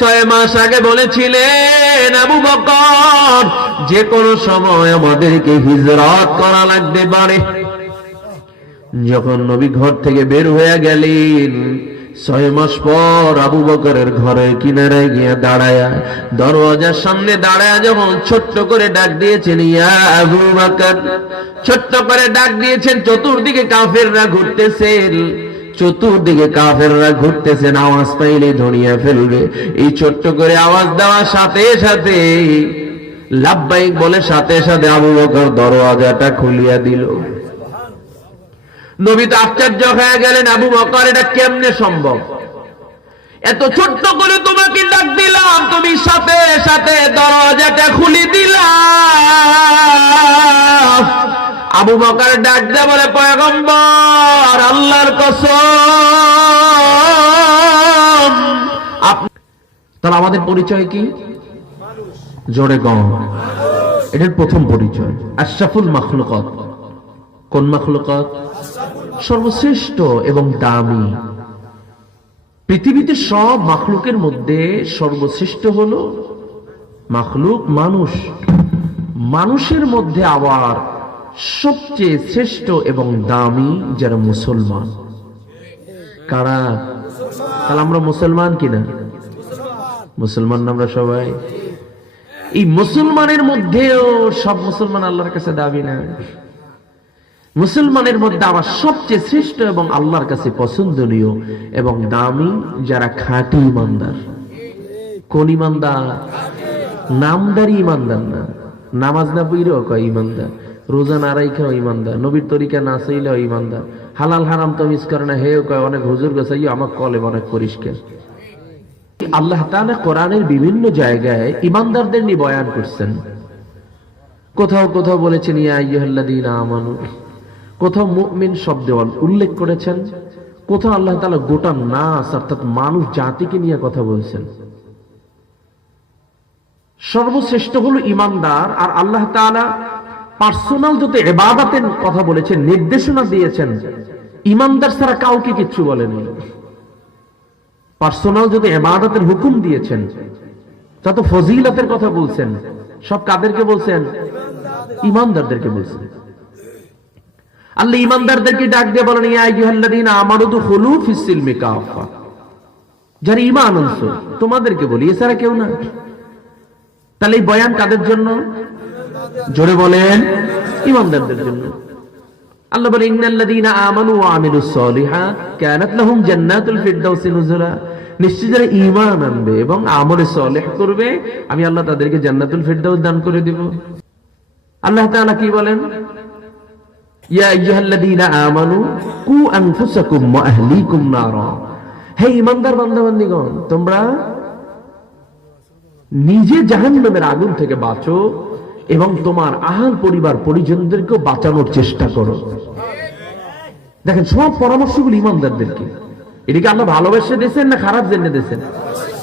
6 মাস আগে বলেছিলেন আবু বকর যে কোনো সময় আমাদেরকে হিজরত করা লাগতে পারে। যখন নবী ঘর থেকে বের হয়ে গেলেন 6 মাস পর আবু বকরের ঘরের কিনারে গিয়ে দাঁড়ায়, দরওয়াজার সামনে দাঁড়ায় যখন ছোট্ট করে ডাক দিয়েছেন ইয়া আবু বকর, ছোট্ট করে ডাক দিয়েছেন, চতুর্দিকে কাফেররা ঘুরতেছেন, চতুর্দিকে কাফেররা ঘুরতেছেন, আওয়াজ পাইলে ধরিয়ে ফেলবে। এই ছোট্ট করে আওয়াজ দেওয়ার সাথে সাথে লাব্বাইক বলে সাথে সাথে আবু বকর দরওয়াজাটা খুলিয়া দিল। নবী তো আশ্চর্য হয়ে গেলেন, আবু বকর এটা কেমনে সম্ভব? এত ছোট্ট করে তোমাকে ডাক দিলাম, তুমি সাথে সাথে দরজাটা খুলে দিলাম। আবু বকর ডাক দিয়ে বলে পয়গম্বর আল্লাহর কসম। তাহলে আমাদের পরিচয় কি? জোরে গম, এটার প্রথম পরিচয় আশরাফুল মাখলুকাত। কোন মাখলুকাত? সর্বশ্রেষ্ঠ এবং দামি। পৃথিবীতে সব মাখলুকের মধ্যে সর্বশ্রেষ্ঠ হলো মাখলুক মানুষ। মানুষের মধ্যে আবার সবচেয়ে শ্রেষ্ঠ এবং দামি যারা মুসলমান। কারা? তাহলে আমরা মুসলমান কিনা? মুসলমান না আমরা সবাই? এই মুসলমানের মধ্যেও সব মুসলমান আল্লাহর কাছে দাবি না। মুসলমানের মধ্যে আবার সবচেয়ে শ্রেষ্ঠ এবং আল্লাহর কাছে পছন্দনীয় এবং দামি যারা খাঁটি ইমানদার। কোন ইমানদার? নামদারি ইমানদার না, নামাজ না পড়লেও কয় ইমানদার, রোজা না রাইখাও ইমানদার, নবীর তরিকা না চাইলেও ইমানদার, হালাল হারাম তো মিস করে না হেও কয় অনেক হুজুর গাছাই আমার কলেম অনেক পরিষ্কার। আল্লাহ তাআলা কোরআনের বিভিন্ন জায়গায় ইমানদারদের নিয়ে বয়ান করছেন। কোথাও কোথাও বলেছেন ইয়া আইয়ুহাল্লাযীনা আমানু, কোথাও মুমিন শব্দ উল্লেখ করেছেন, কোথাও আল্লাহ তাআলা গোটা নাস অর্থাৎ মানুষ জাতিকে নিয়ে কথা বলছেন। সর্বশ্রেষ্ঠ হলো ইমানদার। আর আল্লাহ তাআলা পার্সোনাল যত ইবাদতের কথা বলেছেন, নির্দেশনা দিয়েছেন, ইমানদার ছাড়া কাউকে কিচ্ছু বলেনি। পার্সোনাল যত ইবাদতের হুকুম দিয়েছেন, যত ফজিলতের কথা বলছেন, সব কাদেরকে বলছেন? ইমানদারদেরকে বলছেন। আল্লাহ ইমানদারদেরকে ডাক দিয়ে বলেন ইয়া আইয়ুহাল্লাযীনা আমানু দুখুলু ফিস সিলমি কাফা, যারা ঈমান আনছো তোমাদেরকে বলি, এছাড়া কেউ না। তাহলে এই বয়ান কাদের জন্য? জোরে বলেন, ইমানদারদের জন্য। আল্লাহ বলেন ইন্নাল্লাযীনা আমানু ওয়া আমিলুস সলিহাত কানাত লাহুম জান্নাতুল ফিরদাউসি নুজুলা, নিশ্চয় যারা ঈমান আনবে এবং আমলে সলিহ করবে আমি আল্লাহ তাদেরকে জান্নাতুল ফিরদাউস দান করে দেব। আল্লাহ তাআলা কি বলেন? ইয়া আইয়ুহাল্লাযীনা আমানু কু আনফুসাকুম ওয়া আহলিকুম নারা, হে ঈমানদার বান্দাবান্দীগণ তোমরা নিজে জাহান্নামের আগুন থেকে বাঁচো এবং তোমার আহাল পরিবার পরিজনদেরকে বাঁচানোর চেষ্টা করো। দেখেন সব পরামর্শগুলো ঈমানদারদেরকে। এটাকে আল্লাহ ভালোবেসে দিয়েছেন না খারাপ জেনে দিয়েছেন?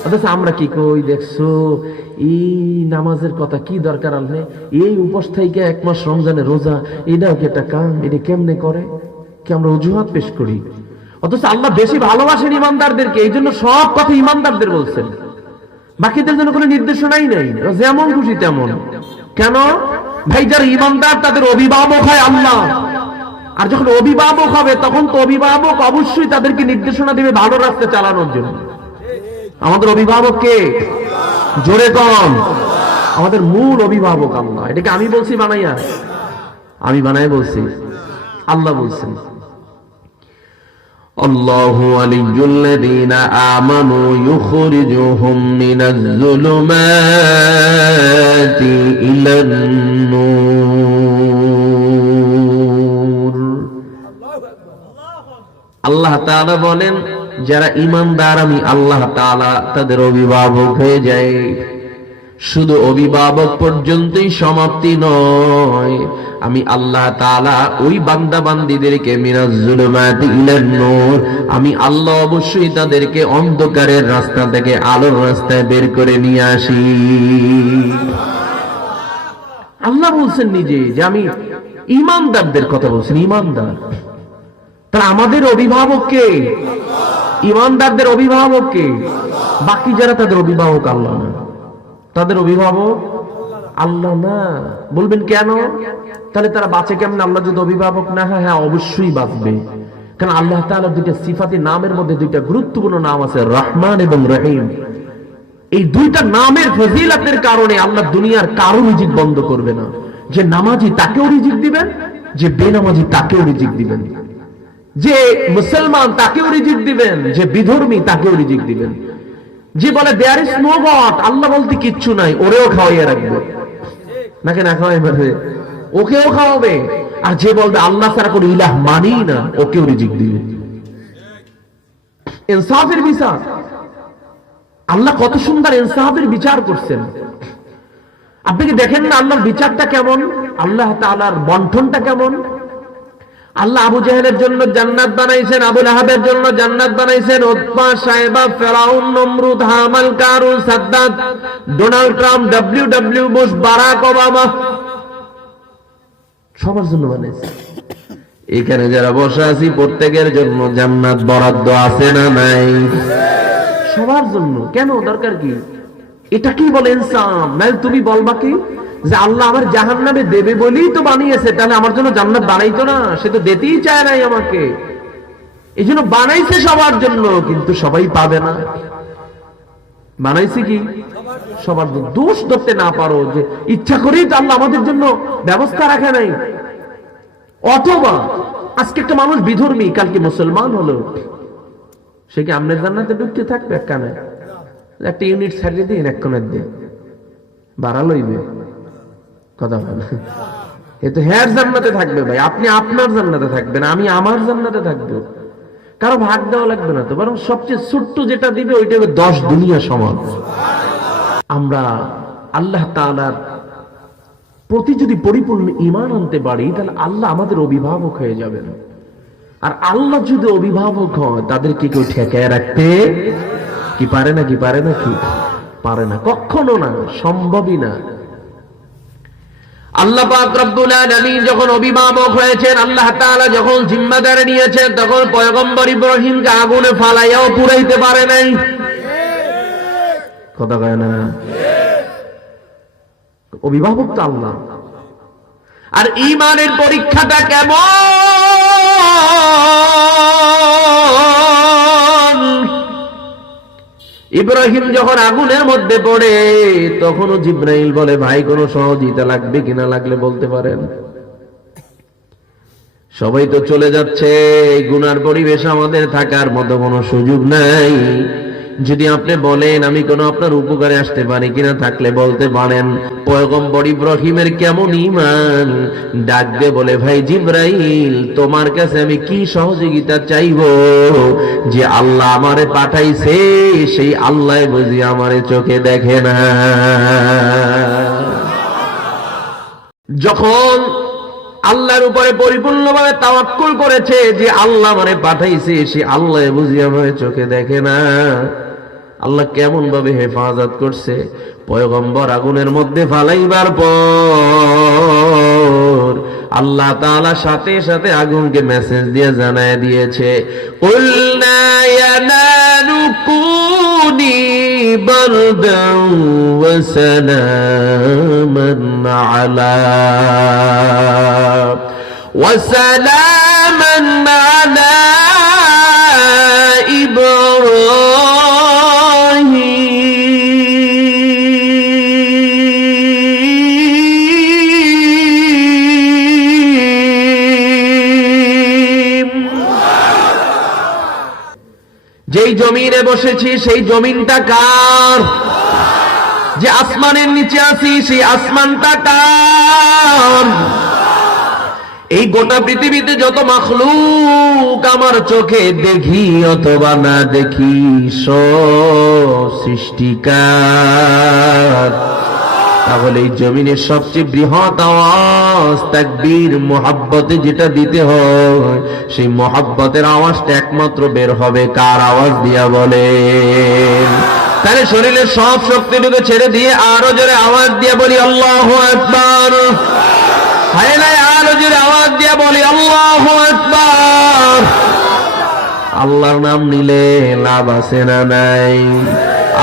অথচ আমরা কি কই, দেখছো এই নামাজের কথা কি দরকার, আল্লাহ এই উপোস থেকে 1 মাস রমজানের রোজা, এটাও কি একটা কাম, এটা কেমনে করে, কি আমরা অজুহাত পেশ করি। অথচ আল্লাহ বেশি ভালোবাসেন ঈমানদারদেরকে, এই জন্য সব কথা ঈমানদারদের বলছেন, বাকিদের জন্য কোনো নির্দেশনাই নেই, যেমন খুশি তেমন। কেন ভাই? যারা ঈমানদার তাদের অভিভাবক হয় আল্লাহ, আর যখন অভিভাবক হবে তখন তো অভিভাবক অবশ্যই তাদেরকে নির্দেশনা দেবে ভালো রাস্তায় চালানোর জন্য। আমাদের অভিভাবক কে? জোরে কম। আমাদের মূল অভিভাবক আল্লাহ। এটাকে আমি বলছি বানাইয়া? আমি বানাই বলছি? আল্লাহ বলছেন আল্লাহু ওয়ালিয়্যুল্লাযীনা আমানু ইউখরিজুহুম মিনাজ যুলুমাতি ইলান নূর। আল্লাহ তাআলা বলেন যারা ঈমানদার আমি আল্লাহ তাআলা তাদের অভিভাবক হয়ে যায়। শুধু অভিভাবক পর্যন্তই সমাপ্তি নয়, আমি আল্লাহ তাআলা ওই বান্দা বান্দীদেরকে মিনাজ যুলুমাতি ইলান নূর, আমি আল্লাহ অবশ্যই তাদেরকে অন্ধকারের রাস্তা থেকে আলোর রাস্তায় বের করে নিয়ে আসি। আল্লাহ বলছেন নিজে যে আমি ঈমানদারদের কথা বলছেন। ঈমানদার তাহলে আমাদের অভিভাবক কে? ইমানদারদের অভিভাবক কে? বাকি যারা তাদের অভিভাবক আল্লাহ না, তাদের অভিভাবক আল্লাহ না। বলবেন কেন? তাহলে তারা বাঁচে কেমন? আল্লাহ যদি অভিভাবক না হয়, হ্যাঁ অবশ্যই বাঁচবে। কারণ আল্লাহ তাআলার দুইটা সিফাতি নামের মধ্যে দুইটা গুরুত্বপূর্ণ নাম আছে, রহমান এবং রহিম। এই দুইটা নামের ফজিলতের কারণে আল্লাহ দুনিয়ার কারো রিজিক বন্ধ করবে না। যে নামাজি তাকেও রিজিক দিবেন, যে বেনামাজি তাকেও রিজিক দিবেন, যে মুসলমান তাকেও রিজিক দিবেন, যে বিধর্মী তাকেও রিজিক দিবেন। যে বলে দেয়ার ইজ নো গড, আল্লাহ বলতে কিচ্ছু নাই, ওরেও খাওয়াইয়া রাখবে, নাকি না খাওয়াই পারবে, ওকেও খাওয়াবে। আর যে বলবে আল্লাহ ছাড়া কোনো ইলাহ মানি না, ওকেও রিজিক দিবে। ইনসাফের বিচার, আল্লাহ কত সুন্দর ইনসাফের বিচার করছেন। আপনি কি দেখেন না আল্লাহর বিচারটা কেমন, আল্লাহ তাআলার বন্টনটা কেমন? আল্লাহ আবু জেহেলের জন্য জান্নাত বানাইছেন, আবু লাহাবের জন্য জান্নাত বানাইছেন, উতবা, সাইবা, ফেরাউন, নমরুদ, হামান, কারুন, সাদ্দাত, Donald Trump, W Bush, Barack Obama, সবার জন্য বানাইছেন। এখানে যারা বসে আছি প্রত্যেকের জন্য জান্নাত বরাদ্দ আছে না নাই? সবার জন্য। কেন? দরকার কি? এটা কি বলে ইনসাফ? না তুমি বলবা কি যে আল্লাহ আমার জাহান্নামে দেবে বলেই তো বানিয়েছে, তাহলে আমার জন্য জান্নাত বানাইতো না? সে তো দিতেই চায় নাই আমাকে, এই জন্য বানাইছে সবার জন্য, কিন্তু সবাই পাবে না। বানাইছে কি সবার জন্য। দোষ ধরতে না পারো যে ইচ্ছা করেই তো আল্লাহ আমাদের জন্য ব্যবস্থা রাখে নাই। অথবা আজকে একটা মানুষ বিধর্মী, কালকে মুসলমান হলো, সে কি আমনের জান্নাতে ঢুকতে থাকবে? এক কানে একটা ইউনিট ছাড়িয়ে দিন, এক কোণের দিয়ে বাড়া লইবে, কথা বলে এ তো হ্যার জান্নাতে থাকবে। ভাই আপনি আপনার জান্নাতে থাকবেন, আমি আমার জান্নাতে থাকবো। কারো ভাগ দেওয়া লাগবে না তো, বরং সবচেয়ে ছোট্ট যেটা দিবে ওইটা হবে 10 দুনিয়া সমান। আমরা আল্লাহ তাআলার প্রতি যদি পরিপূর্ণ ঈমান আনতে পারি, তাহলে আল্লাহ আমাদের অভিভাবক হয়ে যাবেন। আর আল্লাহ যদি অভিভাবক হয়, তাদেরকে কেউ ঠেকায় রাখতে কি পারে না? কি পারে না? কি পারে না, কখনো না, সম্ভবই না। আল্লাহ পাক রব্বুল আলামিন যখন অভিভাবক হয়েছেন, আল্লাহ তাআলা যখন জিম্মাদারি নিয়েছেন, তখন পয়গম্বর ইব্রাহিমকে আগুনে ফালাইয়াও পুড়াইতে পারে নাই। কথা কয় না? অভিভাবক তো আল্লাহ। আর ঈমানের পরীক্ষাটা কেমন? ইব্রাহিম যখন আগুনের মধ্যে পড়ে, তখনও জিব্রাইল বলে ভাই কোনো সহযোগিতা লাগবে কিনা, লাগলে বলতে পারেন। সবাই তো চলে যাচ্ছে, গুনার পরিবেশ আমাদের থাকার মতো কোনো সুযোগ নাই। যদি আপনি বলেন আমি কোনো আপনার উপকারে আসতে পারি কিনা, থাকলে বলতে পারেন। পয়গম্বর ইব্রাহিমের কেমন ঈমান, ডাক দিয়ে বলে ভাই জিব্রাইল, তোমার কাছে আমি কি সহযোগিতা চাইবো? যে আল্লাহ আমারে পাঠাইছে, সেই আল্লাহ বুঝি আমারে চোখে দেখে না। যখন আল্লাহর উপরে পরিপূর্ণভাবে তাওয়াক্কুল করেছে যে আল্লাহ আমারে পাঠাইছে, সে আল্লাহ বুঝি আমারে চোখে দেখে না, আল্লাহ কেমন ভাবে হেফাজত করছে। পয়গম্বর আগুনের মধ্যে ফালাইবার পর আল্লাহ তাআলা সাথে সাথে আগুনকে মেসেজ দিয়ে জানায় দিয়েছে, কুলনা ইয়া নারু কুনি বারদান ওয়া সালামান আলা যেই জমিনে বসেছি সেই জমিনটা কার? যে আসমানের নিচে আছি সেই আসমানটা কার? এই গোটা পৃথিবীতে যত মাখলুক আমার চোখে দেখি অথবা না দেখি, সব সৃষ্টিকার। তাহলে এই জমিনের সবচেয়ে বৃহৎ আওয়াজ তাকবীর, মুহাব্বতে যেটা দিতে হয়, সেই মুহাব্বতের আওয়াজটা একমাত্র বের হবে কার আওয়াজ দিয়া বলেন? তাহলে শরীরের সব শক্তিটুকু ছেড়ে দিয়ে আরো জোরে আওয়াজ দিয়ে বলি আল্লাহু আকবার। হায় না, আরো জোরে আওয়াজ দিয়ে বলি আল্লাহু আকবার। আল্লাহর নাম নিলে লাভ আছে না নাই?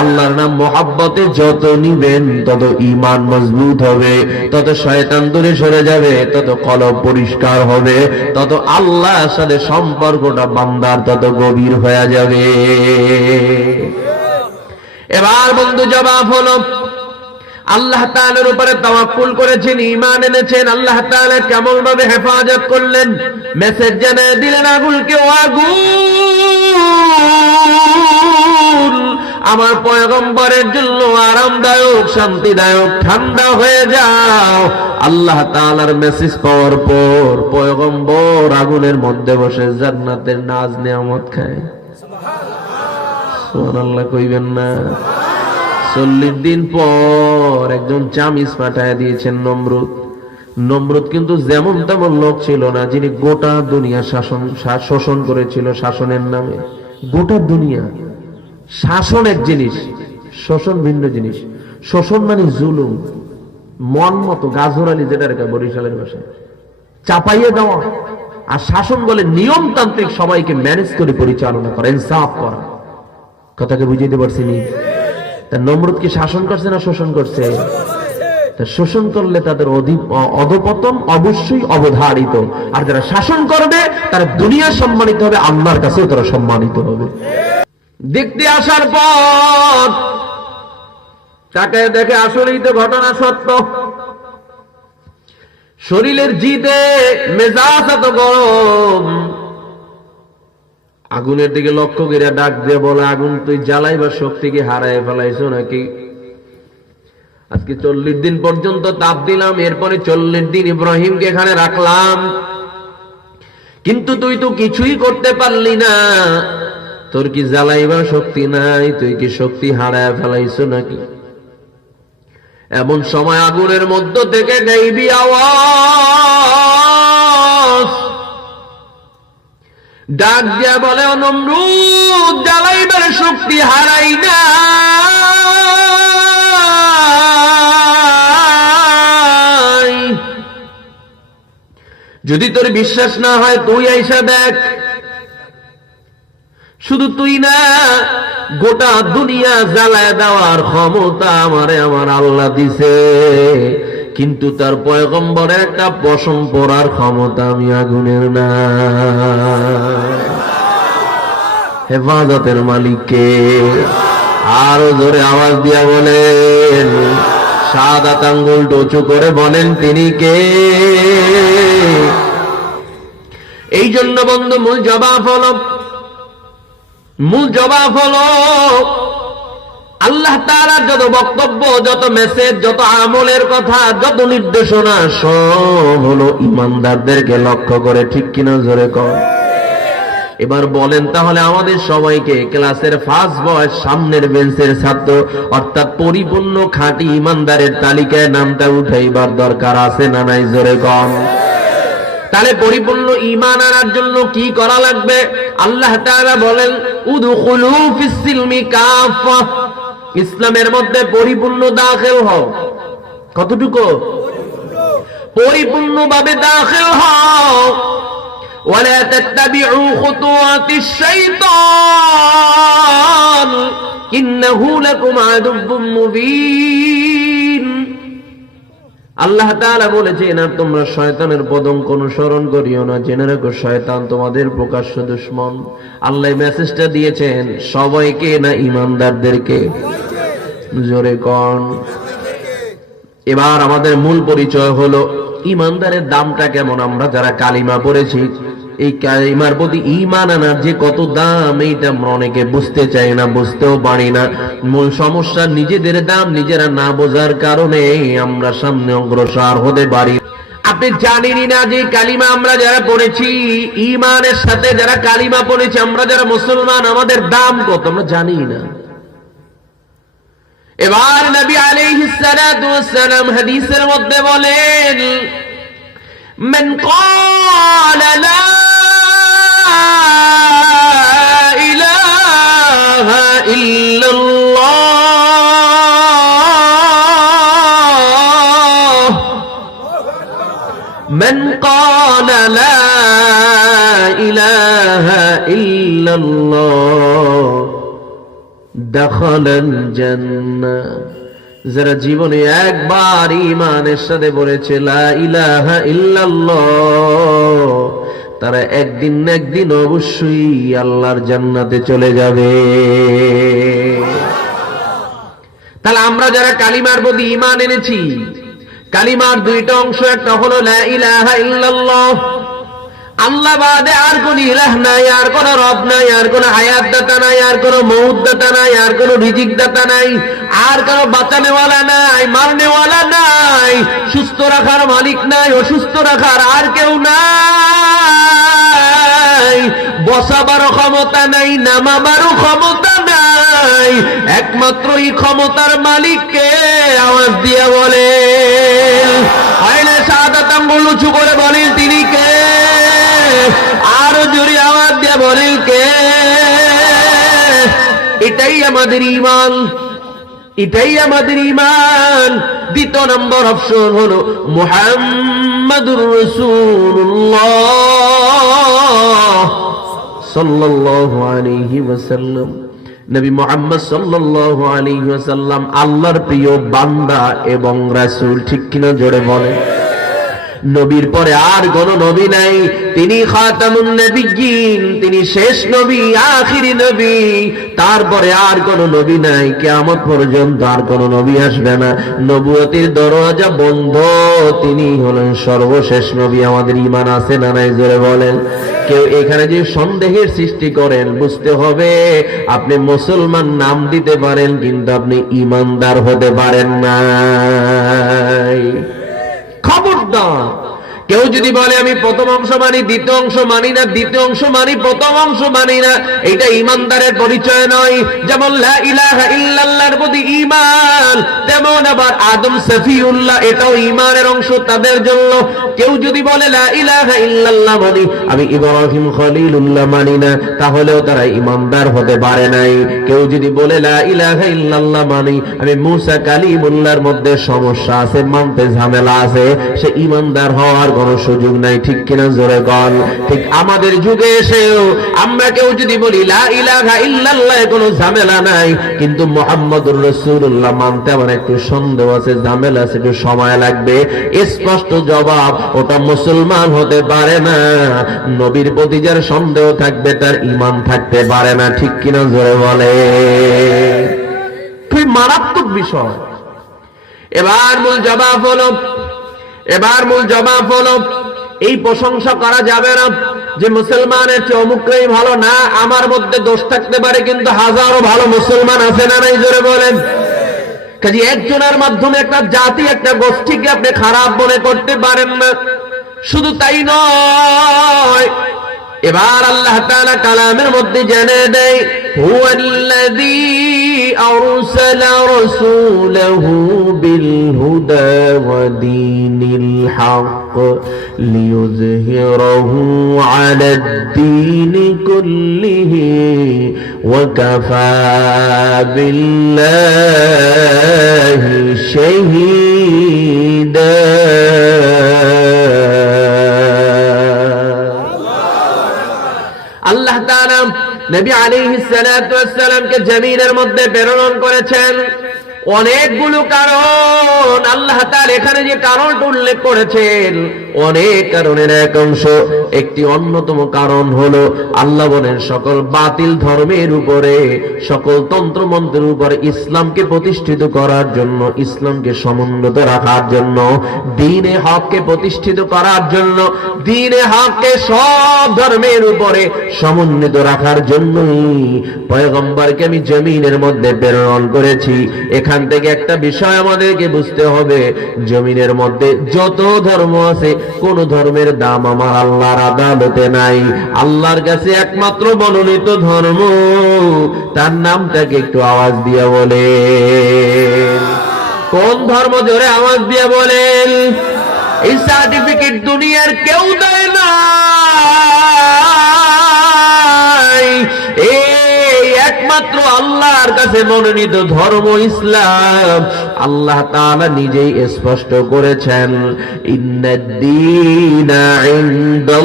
আল্লাহর নাম মোহাব্বতে যত নিবেন তত ঈমান মজবুত হবে, তত শয়তান দূরে সরে যাবে, তত কলব পরিষ্কার হবে, তত আল্লাহর সাথে সম্পর্কটা বান্দার তত গভীর হয়ে যাবে। এবার বন্ধু জবাব হলো, আল্লাহ তাআলার উপরে তাওয়াক্কুল করেছেন, ঈমান এনেছেন, আল্লাহ তাআলা কেমন ভাবে হেফাজত করলেন? মেসেজ জানিয়ে দিলেন আগুনকে, ও আগুন আমার পয়গম্বরের জন্য আরামদায়ক, শান্তিদায়ক, ঠান্ডা হয়ে যাও। আল্লাহ তাআলার মেসেজ পাওয়ার পর পয়গম্বর আগুনের মধ্যে বসে জান্নাতের নাজ নিয়ামত খায়। সুবহানাল্লাহ কইবেন না? 40 দিন পর একজন চামিস পাঠায় দিয়েছেন নমরুদ। নমরুদ কিন্তু যেমন তেমন লোক ছিল না, যিনি গোটা দুনিয়া শোষণ করেছিল শাসনের নামে। গোটা দুনিয়া শাসন এক জিনিস, শোষণ ভিন্ন জিনিস। শোষণ মানে জুলুম, মন মতো গাজর আলী যেটা রেখা বরিশালের ভাষায় চাপাইয়ে দেওয়া। আর শাসন বলে নিয়মতান্ত্রিক, সবাইকে ম্যানেজ করে পরিচালনা করা, ইনসাফ করা। কথাকে বুঝিয়ে পারছি নি? নমরুদ কি শাসন করছে না শোষণ করছে? শোষণ করলে তাদের অধপতন অবশ্যই অবধারিত। আর যারা শাসন করবে তারা দুনিয়া সম্মানিত হবে, আল্লাহর কাছেও তারা সম্মানিত হবে। দেখতে আসার পর তাকে দেখে আসলেই তো ঘটনা সত্য। শরীরের জিদে মেজাজ এত গরম, আগুনের দিকে লক্ষ্য করে ডাক দিয়ে বলে, আগুন তুই জ্বালাইবার শক্তি কি হারায় ফেলাইছো নাকি? আজকে 40 দিন পর্যন্ত তাপ দিলাম, এরপরে 40 দিন ইব্রাহিমকে এখানে রাখলাম, কিন্তু তুই তো কিছুই করতে পারলি না। তোর কি জ্বালাইবার শক্তি নাই? তুই কি শক্তি হারায় ফেলাইছো নাকি? এমন সময় আগুনের মধ্য থেকে গাইবি আওয়াজ ডাক দিয়া বলে, ও নমরুদ, জ্বালাইবার শক্তি হারাই না। যদি তোর বিশ্বাস না হয় তুই আইসা দেখ। শুধু তুই না, গোটা দুনিয়া জ্বালায় দেওয়ার ক্ষমতা আমারে আমার আল্লাহ দিছে, কিন্তু তার পয়গম্বরের একটা পশম পরার ক্ষমতা আমি আগুনের না। হেফাজতের মালিককে আরো জোরে আওয়াজ দিয়া বলেন, শাহাদাত আঙ্গুল উঁচু করে বলেন তিনি কে? এই জন্য বন্ধু মূল জবাব হলো আল্লাহ তাআলার যত বক্তব্য, যত মেসেজ, যত আমলের কথা, যত নির্দেশনা সব হলো ইমানদারদেরকে লক্ষ্য করে। ঠিক কিনা জোরে কর। এবার বলেন তাহলে আমাদের সবাইকে ক্লাসের ফার্স্ট বয়স, সামনের বেঞ্চের ছাত্র, অর্থাৎ পরিপূর্ণ খাঁটি ইমানদারের তালিকায় নামটা উঠাইবার দরকার আছে না নাই? জোরে কম। তাহলে পরিপূর্ণ ঈমান আনার জন্য কি করা লাগবে? আল্লাহ তাআলা বলেন, উদখুলু ফিস সিলমি কাফা, ইসলামের মধ্যে পরিপূর্ণ দাখিল হও। কতটুকু? পরিপূর্ণভাবে দাখিল হও। ওয়ালা তাত্তাবিউ খুতুওয়াতিশ শাইতান ইন্নাহু লাকুম আদুউম মুবিন। আল্লাহ তাআলা বলেছেন, আর তোমরা শয়তানের পদঙ্ক অনুসরণ করিও না, জেনে রাখো শয়তান তোমাদের প্রকাশ্য দুশমন। আল্লাহ মেসেজটা দিয়েছেন সবাইকে না ঈমানদারদেরকে? জোরে কোন। এবার আমাদের মূল পরিচয় হলো ঈমানদারের দামটা কেমন। আমরা যারা কালিমা পড়েছি, এই কালিমার প্রতি ঈমান আনার যে কত দাম, এইটা আমরা অনেকে বুঝতে চাই না, বুঝতেও পারি না। মূল সমস্যা নিজেদের দাম নিজেরা না বোঝার কারণে আমরা সামনে অগ্রসর হতে পারি। আপনি জানেনই না যে কালিমা আমরা যারা পড়েছি, ঈমানের সাথে যারা কালিমা পড়েছি, আমরা যারা মুসলমান, আমাদের দাম কত আমরা জানি না। এবার নবী আলাইহিস সালাতু ওয়াস সালাম হাদিসের মধ্যে বলেন, মান ক্বালা লা ইলাহা ইল্লাল্লাহ, মান ক্বালা লা ইলাহা ইল্লাল্লাহ ইল্লাল্লাহ দাখালাল জান্নাহ। যারা জীবনে একবার ঈমানের সাথে বলেছে লা ইলাহা ইল্লাল্লাহ, তারা একদিন না একদিন অবশ্যই আল্লাহর জান্নাতে চলে যাবে। তাহলে আমরা যারা কালিমার প্রতি ঈমান এনেছি, কালিমার দুইটা অংশ, একটা হলো লা ইলাহা ইল্লাল্লাহ, আল্লাহ বাদে আর কোন ইলাহ নাই, আর কোন রব নাই, আর কোন হায়াত দাতা নাই, আর কোন মউত দাতা নাই, আর কোন রিজিক দাতা নাই, আর কোন বাঁচানেওয়ালা নাই, মারনেওয়ালা নাই, সুস্থ রাখার মালিক নাই, অসুস্থ রাখার আর কেউ নাই, বসাবারও ক্ষমতা নাই, নামাবারও ক্ষমতা নাই, একমাত্র এই ক্ষমতার মালিককে আওয়াজ দিয়ে বলেন, আইনে শাহাদাত আঙ্গুল উঁচু করে বলেন তিনি কে, আরো জোরে আওয়াজ দিয়ে বলেন কে। এটাই আমাদের ঈমান, এটাই আমাদের ঈমান। দ্বিতীয় নম্বর অপশন হলো মুহাম্মাদুর রাসূলুল্লাহ সাল্লাল্লাহু আলাইহি ওয়াসাল্লাম। নবী মুহাম্মদ সাল্লাল্লাহু আলাইহি ওয়াসাল্লাম আল্লাহর প্রিয় বান্দা এবং রাসূল, ঠিক কিনা জোরে বলেন। নবীর পরে আর কোন নবী নাই, তিনি খাতামুন নবিয়্যিন, তিনি শেষ নবী, আখিরি নবী, তারপরে আর কোন নবী নাই, কিয়ামত পর্যন্ত আর কোন নবী আসবে না, নবুয়তের দরজা বন্ধ, তিনি হলেন সর্বশেষ নবী। আমাদের ঈমান আছে না নাই জোরে বলেন। কেউ এখানে যে সন্দেহের সৃষ্টি করেন, বুঝতে হবে আপনি মুসলমান নাম দিতে পারেন কিন্তু আপনি ঈমানদার হতে পারেন না। খবরদার, কেউ যদি বলে আমি প্রথম অংশ মানি, দ্বিতীয় অংশ মানি না, দ্বিতীয় অংশ মানি, প্রথম অংশ মানি না, এটা ঈমানদারের পরিচয় নয়। যেমন লা ইলাহা ইল্লাল্লাহর প্রতি ঈমান, তেমন আবার আদম সফিউল্লাহ, এটাও ঈমানের অংশ তাদের জন্য। কেউ যদি বলে লা ইলাহা ইল্লাল্লাহ মানি, আমি ইব্রাহিম খলিলুল্লাহ মানি না, তাহলেও তারা ঈমানদার হতে পারে নাই। কেউ যদি বলে লা ইলাহা ইল্লাল্লাহ মানি, আমি মুসা কালিমুল্লাহর মধ্যে সমস্যা আছে, মানতে ঝামেলা আছে, সে ঈমানদার হওয়ার কোনো সুযোগ নাই, ঠিক কিনা জোরে বল। ঠিক আমাদের যুগে এসেও আমরা কেউ যদি বলি লা ইলাহা ইল্লাল্লাহ, কোনো ঝামেলা নাই, কিন্তু মুহাম্মাদুর রাসূলুল্লাহ মানতে আমার একটু সন্দেহ আছে, ঝামেলা আছে, একটু সময় লাগবে। স্পষ্ট জবাব, ওটা মুসলমান হতে পারে না। নবীর প্রতি যার সন্দেহ থাকবে তার ঈমান থাকতে পারে না, ঠিক কিনা জোরে বলে। খুব মারাত্মক বিষয়। এবার মূল জবাব হলো এই প্রশংসা করা যাবে না যে মুসলমানের চেয়ে অমুকরাই ভালো, না, আমার মধ্যে দোষ থাকতে পারে কিন্তু হাজারো ভালো মুসলমান আছে না নাই জোরে বলেন। কাজে একজনের মাধ্যমে একটা জাতি, একটা গোষ্ঠীকে আপনি খারাপ মনে করতে পারেন না। শুধু তাই নয়, এবার আল্লাহ তাআলা কালামের মধ্যে জেনে দেয়, হুয়াল্লাযী আরসালা রাসূলাহু বিল হুদা ওয়া দীনিল হক লিইয়ুযহিরাহু আলাদ-দীনি কুল্লিহি ওয়া কাফা বিল্লাহি শাহীদা। আল্লাহ তাআলা নবী আলাইহিস সালাতু ওয়াস সালামকে জমিনের মধ্যে প্রেরণ করেছেন অনেকগুলো কারণ। আল্লাহ তাআলা এখানে যে কারণটা উল্লেখ করেছেন, অনেক কারণের এক অংশ, একটি অন্যতম কারণ হলো আল্লাহ বলেন সকল বাতিল ধর্মের উপরে, সকল তন্ত্রমন্ত্রের উপরে ইসলামকে প্রতিষ্ঠিত করার জন্য, ইসলামকে সমুন্নত রাখার জন্য, দ্বীনে হককে প্রতিষ্ঠিত করার জন্য, দ্বীনে হককে সব ধর্মের উপরে সমুন্নত রাখার জন্যই পয়গম্বরকে আমি জমিনের মধ্যে প্রেরণ করেছি। এখান থেকে একটা বিষয় আমাদেরকে বুঝতে হবে, জমিনের মধ্যে যত ধর্ম আছে, কোন ধর্মের দাম আমার আল্লাহর আদালতে নাই। আল্লাহর কাছে একমাত্র মনোনীত ধর্ম, তার নামটাকে একটু আওয়াজ দিয়ে বলেন। কোন ধর্ম? জোরে আওয়াজ দিয়ে বলেন। এই সার্টিফিকেট দুনিয়ার কেউ দেয় না, এই একমাত্র আল্লাহর কাছে মনোনীত ধর্ম ইসলাম। আল্লাহ তাআলা নিজেই স্পষ্ট করেছেন, ইন্নাদ-দীনা ইনদাল্লাহিল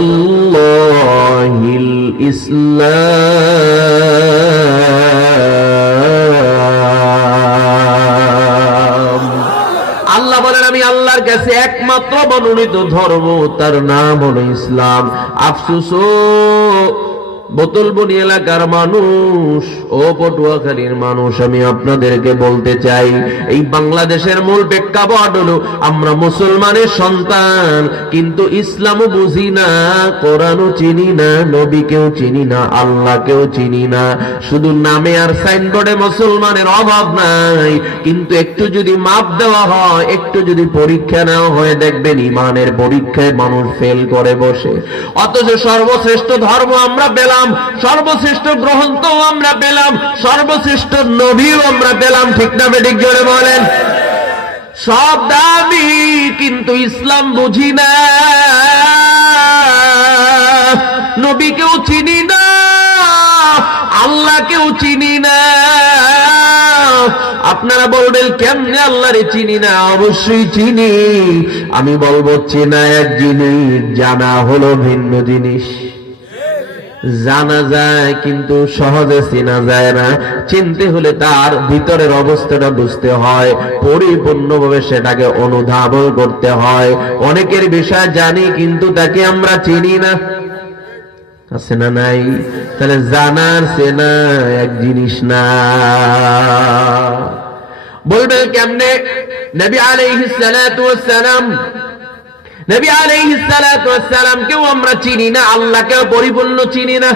ইসলাম। আল্লাহ বলেন, আমি আল্লাহর কাছে একমাত্র মনোনীত ধর্ম, তার নাম হলো ইসলাম। আফসোস বোতলবনি এলাকার মানুষ, ও পটুয়াখালীর মানুষ, আমি আপনাদেরকে বলতে চাই, এই বাংলাদেশের মূল প্রেক্ষাপট হলো আমরা মুসলমানের সন্তান, কিন্তু ইসলামও বুঝি না, কোরআনও চিনি না, নবীকেও চিনি না, আল্লাহকেও চিনি না। শুধু নামে আর সাইনবোর্ডে মুসলমানের অভাব নাই, কিন্তু একটু যদি মাপ দেওয়া হয়, একটু যদি পরীক্ষা নেওয়া হয়, দেখবেন ইমানের পরীক্ষায় মানুষ ফেল করে বসে। অথচ সর্বশ্রেষ্ঠ ধর্ম আমরা পেলাম, সর্বশ্রেষ্ঠ গ্রন্থ আমরা পেলাম, সর্বশ্রেষ্ঠ নবীও আমরা পেলাম। ঠিক না বেঠিক জোরে বলেন? সব দামি, কিন্তু ইসলাম বুঝি না, নবীকেও চিনি না, আল্লাহকেও চিনি না। আপনারা বলবেন কেমনে আল্লাহরে চিনি না? অবশ্যই চিনি। আমি বলবো চেনা এক জিনিস, জানা হলো ভিন্ন জিনিস। জানা যায় কিন্তু সহজে চেনা যায় না। চিনতে হলে তার ভিতরের অবস্থাটা বুঝতে হয়, পরিপূর্ণভাবে সেটাকে অনুধাবন করতে হয়। অনেকের বিষয় জানি কিন্তু তাকে আমরা চিনি না, আছে না নাই? তাহলে জানার চেনা এক জিনিস না। বলবেন কেমনে? নবী আলাইহিস সালাতু ওয়াস সালাম, নবী আলাইহিস সালাতু ওয়াস সালাম কেউ আমরা চিনি না, আল্লাহকেও পরিপূর্ণ চিনি না।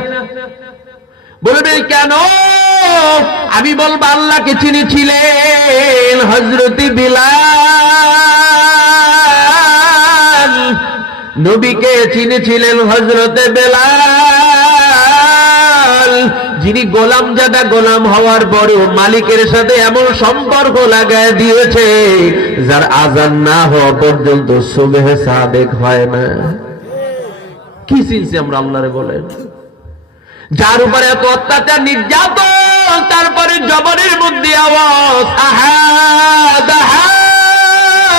বলবে কেন? আমি বলবো আল্লাহকে চিনেছিলেন হযরত বিলাল, নবীকে চিনেছিলেন হযরত বেলাল, যিনি গোলাম জাদা গোলাম হওয়ার পরেও মালিকের সাথে এমন সম্পর্ক লাগায় দিয়েছে যার আযান না হওয়া পর্যন্ত সুবহ সাদেক হয় না। কি চিনছি আমরা আল্লাহরে বলেন? যার উপরে এত অত্যাচার নির্যাতন, তারপরে জবানের মধ্যে আওয়াজ আহাদ আহাদ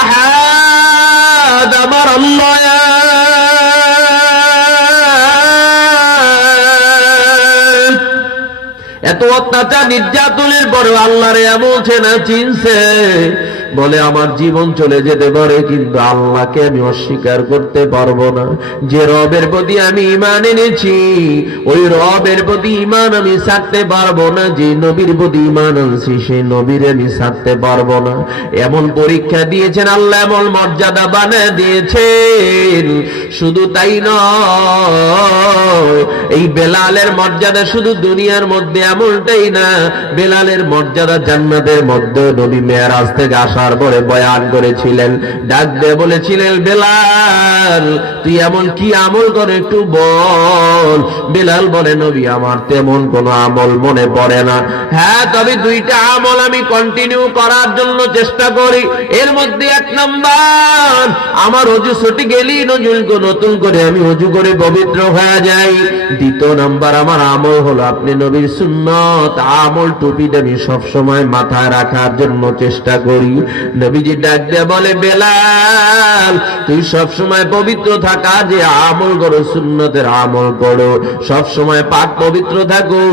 আহাদ, আমার আল্লাহ। এত অত্যাচার নির্যাতনের পরে আল্লাহরে এমন চেনা চিনছে, বলে আমার জীবন চলে যেতে পারে কিন্তু আল্লাহকে আমি অস্বীকার করতে পারবো না। যে রবের প্রতি আমি ঈমান এনেছি, ওই রবের প্রতি ঈমান আমি ছাড়তে পারবো না। যে নবীর প্রতি ঈমান আনছি, সেই নবীর আমি ছাড়তে পারবো না। এমন পরীক্ষা দিয়েছেন আল্লাহ, এমন মর্যাদা বানিয়ে দিয়েছেন। শুধু তাই নয়, এই বেলালের মর্যাদা শুধু দুনিয়ার মধ্যে এমনটাই না, বেলালের মর্যাদা জান্নাতের মধ্যে। নবী মেরাজ থেকে আসার পরে বয়ান করেছিলেন, ডাক দিয়ে বলেছিলেন, বেলাল তুই এমন কি আমল করে একটু বল। বেলাল বলে, নবী আমার তেমন কোনো আমল মনে পড়ে না। হ্যাঁ, তবে দুইটা আমল আমি কন্টিনিউ করার জন্য চেষ্টা করি। এর মধ্যে এক নাম্বার, আমার ওযু ছুটে গেলেই নতুন করে আমি ওযু করে পবিত্র হয়ে যাই। দ্বিতীয় নাম্বার আমার আমল হলো আপনি নবীর সুন্নত আমল টুপিটা আমি সবসময় মাথায় রাখার জন্য চেষ্টা করি। নবীজি ডাক দিয়ে বলে, বেলাল তুই সব সময় পবিত্র থাকা, যে আমল করো সুন্নতের আমল করো, সব সময় পাক পবিত্র থাকো।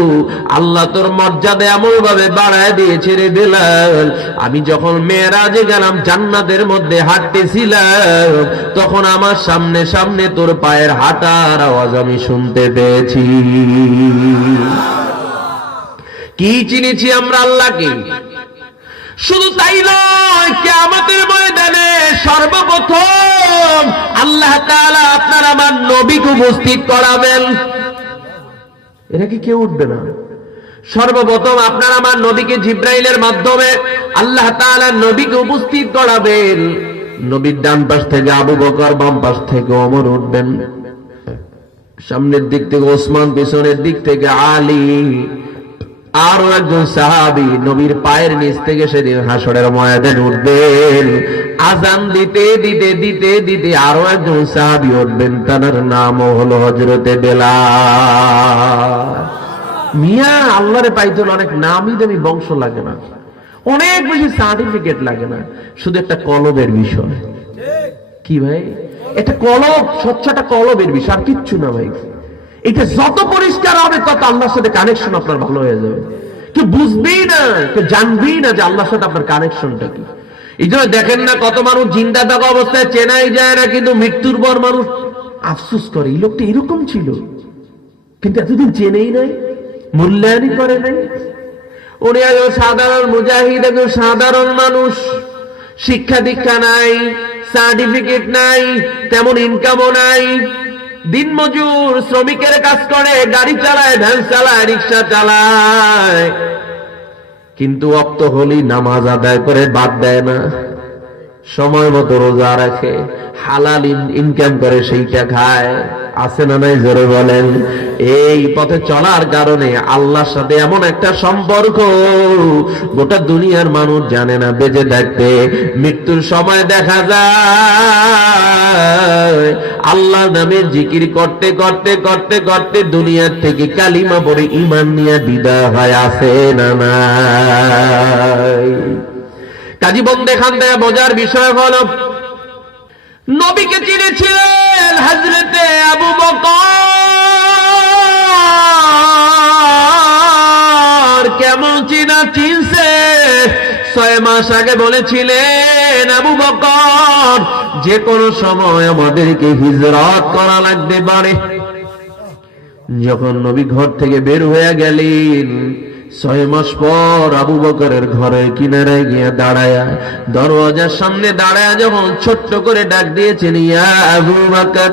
আল্লাহ তোর মর্যাদা এমন ভাবে বাড়ায় দিয়েছে রে বেলাল। আমি যখন মেরাজে গেলাম, জান্নাতের মধ্যে হাঁটতেছিলাম, তখন আমার সামনে সামনে তোর পায়ের হাঁটার আওয়াজ আমি শুনতে পেয়েছি। কি চিনেছি আমরা আল্লাহকে? শুধু তাই নয়, কিয়ামতের ময়দানে সর্বপ্রথম আল্লাহ তাআলা আপনার আমার নবীকে উপস্থিত করাবেন। এটা কি কেউ উঠবে না? সর্বপ্রথম আপনার আমার নবীকে জিব্রাইলের মাধ্যমে আল্লাহ তাআলা নবীকে উপস্থিত করাবেন। নবীর ডান পাশ থেকে আবু বকর, বাম পাশ থেকে ওমর উঠবেন, সামনের দিক থেকে ওসমান, পিছনের দিক থেকে আলী, আরো একজন সাহাবী নবীর পায়ের নিচ থেকে সেদিন হাসরের ময়দানে উঠবেন। আযান দিতে দিতে দিতে দিতে আরো একজন সাহাবী উঠবেন, তার নাম হলো হযরতে বেলাল। মিয়া আল্লাহরে পাইতে হলে অনেক নামি দামি বংশ লাগে না, অনেক বেশি সার্টিফিকেট লাগে না, শুধু একটা কলবের বিষয়। কি ভাই, এটা কলব, স্বচ্ছ একটা কলবের বিষয়, আর কিচ্ছু না ভাই। এটা যত পরিষ্কার হবে তত আল্লাহর সাথে কানেকশন আপনার ভালো হয়ে যাবে। কেউ বুঝবেই না, কেউ জানবেই না যে আল্লাহর সাথে আপনার কানেকশনটা কি। এই জন্য দেখেন না কত মানুষ জিন্দা থাকা অবস্থায় চেনাই যায় না, কিন্তু মৃত্যুর পর মানুষ আফসোস করে এই লোকটা এরকম ছিল, কিন্তু এতদিন চেনেই নাই, মূল্যায়নই করে নাই। উনি একজন সাধারণ মুজাহিদ, একজন সাধারণ মানুষ, শিক্ষা দীক্ষা নাই, সার্টিফিকেট নাই, তেমন ইনকামও নাই, দিনমজুর শ্রমিকের কাজ করে, গাড়ি চালায়, ভ্যান চালায়, রিক্সা চালায়, কিন্তু ওয়াক্ত হলেই নামাজ আদায় করে বাদ দেয় না, সময় মতো রোজা রাখে, হালাল ইনকাম করে সেইটা খায়। আছে না নাই জোরে বলেন? এই পথে চলার কারণে আল্লাহর সাথে এমন একটা সম্পর্ক গোটা দুনিয়ার মানুষ জানে না। বেঁচে থাকতে মৃত্যুর সময় দেখা যায় আল্লাহর নামের জিকির করতে করতে করতে করতে দুনিয়ার থেকে কালিমা পড়ে ঈমান নিয়ে বিদায় হয়। আছে না নাই? কাজী বন্দে খান দেয়া বোঝার বিষয় হলো, নবীকে চিনেছিলেন হযরতে আবু বকর। কেমন চিনছে? 6 মাস আগে বলেছিলেন, আবু বকর যে কোনো সময় আমাদেরকে হিজরত করা লাগতে পারে। যখন নবী ঘর থেকে বের হয়ে গেলেন, 6 মাস পর আবু বকরের ঘরের কিনারায় গিয়ে দাঁড়ায়, দরওয়াজার সামনে দাঁড়ায় যখন ছোট্ট করে ডাক দিয়েছেন, ইয়া আবু বকর,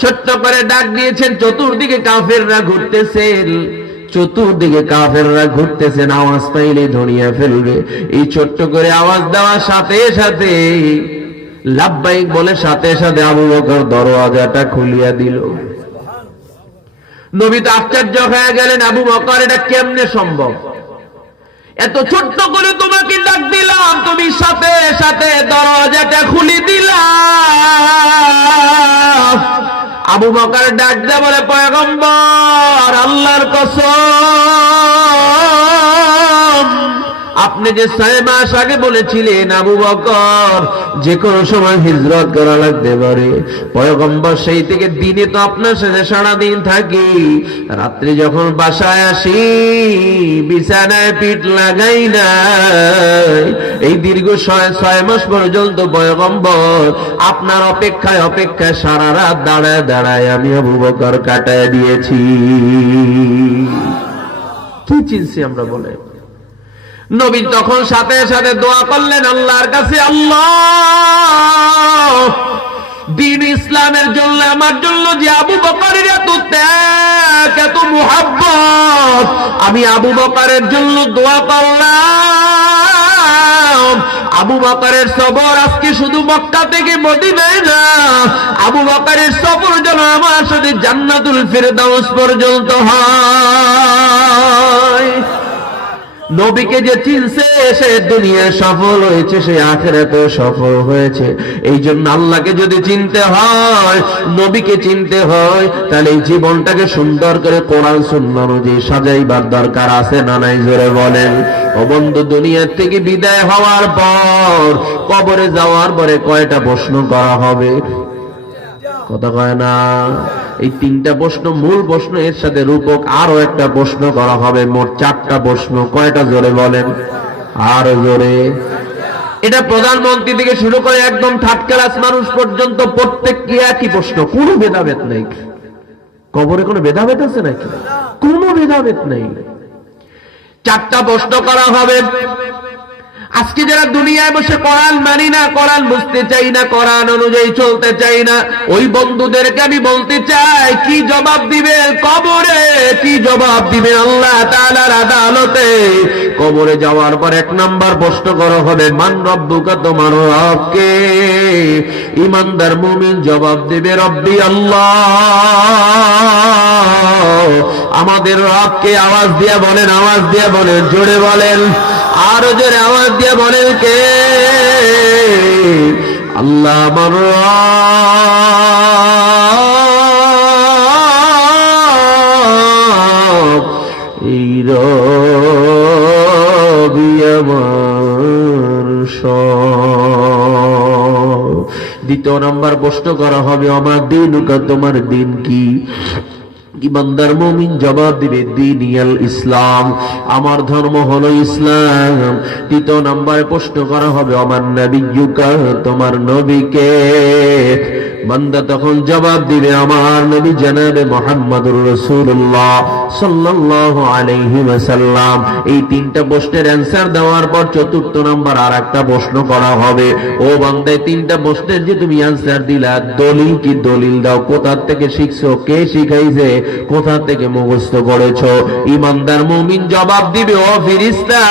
ছোট্ট করে ডাক দিয়েছেন। চতুর্দিকে কাফেররা ঘুরতেছেন, চতুর্দিকে কাফেররা ঘুরতেছেন, আওয়াজ পাইলে ধরিয়ে ফেলবে। এই ছোট্ট করে আওয়াজ দেওয়ার সাথে সাথে, লাব্বাইক বলে সাথে সাথে আবু বকর দরওয়াজাটা খুলিয়া দিল। নবী তো আশ্চর্য হয়ে গেলেন, আবু বকর এটা কেমনে সম্ভব? এত ছোট্ট করে তোমাকে ডাক দিলাম, তুমি সাথে সাথে দরজাটা খুলে দিলাম। আবু বকর ডাক দিয়ে বলে, পয়গম্বর, আল্লাহর কসম, আপনি যে 6 মাস আগে বলেছিলেন আবু বকর যে কোনো সময় হিজরত করা লাগতে পারে, পয়গম্বর সেই থেকে দিনে তো আপনার সাথে সারাদিন থাকি, রাত্রি যখন বাসায় আসি বিছানায় পিঠ লাগাই না। এই দীর্ঘ 6 মাস পর্যন্ত পয়গম্বর আপনার অপেক্ষায় অপেক্ষায় সারা রাত দাঁড়ায় দাঁড়ায় আমি আবু বকর কাটায় দিয়েছি। কি চিনছি আমরা বলে? নবী তখন সাথে সাথে দোয়া করলেন আল্লাহর কাছে, আল্লাহ, দ্বীন ইসলামের জন্য আমার জন্য যে আবু বকরের এত ত্যাগ, এত মুহাব্বত, আমি আবু বকরের জন্য দোয়া করলাম। আবু বকরের সফর আজকে শুধু মক্কা থেকে মদিনায় না, আবু বকরের সফর যেন আমার সাথে জান্নাতুল ফিরদাউস পর্যন্ত হয়। নবীকে যে চিনছে সে দুনিয়ায় সফল হয়েছে, সে আখিরাতেও সফল হয়েছে। এই জন্য আল্লাহকে যদি চিনতে হয়, নবীকে চিনতে হয়, তাহলে এই জীবনটাকে সুন্দর করে কোরআন সুন্নাহ অনুযায়ী সাজাইবার দরকার। আছে না নাই জোরে বলেন? ও বন্ধু, দুনিয়ার থেকে বিদায় হওয়ার পর কবরে যাওয়ার পরে কয়টা প্রশ্ন করা হবে? কথা কয় না? এই 3টা প্রশ্ন মূল প্রশ্ন, এর সাথে রূপক আরো একটা প্রশ্ন করা হবে, মোট 4টা প্রশ্ন। কয়টা জোরে বলেন? আরো জোরে। এটা প্রধানমন্ত্রী থেকে শুরু করে একদম 3rd ক্লাস মানুষ পর্যন্ত প্রত্যেককে একই প্রশ্ন, কোনো ভেদাভেদ নাই। কবরে কোনো ভেদাভেদ আছে নাকি? কোনো ভেদাভেদ নাই। 4টা প্রশ্ন করা হবে। আজকে যারা দুনিয়ায় বসে কোরআন মানি না, কোরআন বুঝতে চাই না, কোরআন অনুযায়ী চলতে চাই না, ওই বন্ধুদেরকে আমি বলতে চাই, কি জবাব দিবে কবরে? কি জবাব দিবে আল্লাহ তাআলার আদালতে? কবরে যাওয়ার পর 1 নাম্বার প্রশ্ন করা হবে, মান রব্বুকা, তোমার রব কে? ঈমানদার মুমিন জবাব দেবে, রব্বি আল্লাহ, আমাদের রবকে আওয়াজ দিয়ে বলেন, আওয়াজ দিয়ে বলেন, জোরে বলেন, আরো জোরে আওয়াজ দিয়ে বলেন, কে? আল্লাহ আমার রব, এই রবি আমার সব। দ্বিতীয় নাম্বার প্রশ্ন করা হবে, আমার দিনুকা, তোমার দিন কি? ইমানদার মুমিন জবাব দিবে, দীনিয়াল ইসলাম, আমার ধর্ম হলো ইসলাম। তৃতীয় নম্বরে প্রশ্ন করা হবে, আমার নবিয়্যুকা, তোমার নবীকে? বান্দা তখন জবাব দিবে, আমার নবী জনাবে মুহাম্মদুর রাসূলুল্লাহ সাল্লাল্লাহু আলাইহি ওয়াসাল্লাম। এই তিনটা প্রশ্নের অ্যানসার দেওয়ার পর চতুর্থ নাম্বার আর একটা প্রশ্ন করা হবে, ও বান্দা তিনটা প্রশ্নের যে তুমি অ্যানসার দিলা, দলিল কি? দলিল দাও, কোথা থেকে শিখছো, কে শিখাইছে, কোথা থেকে মুখস্থ করেছো? ইমানদার মুমিন জবাব দিবে, ও ফেরেশতা,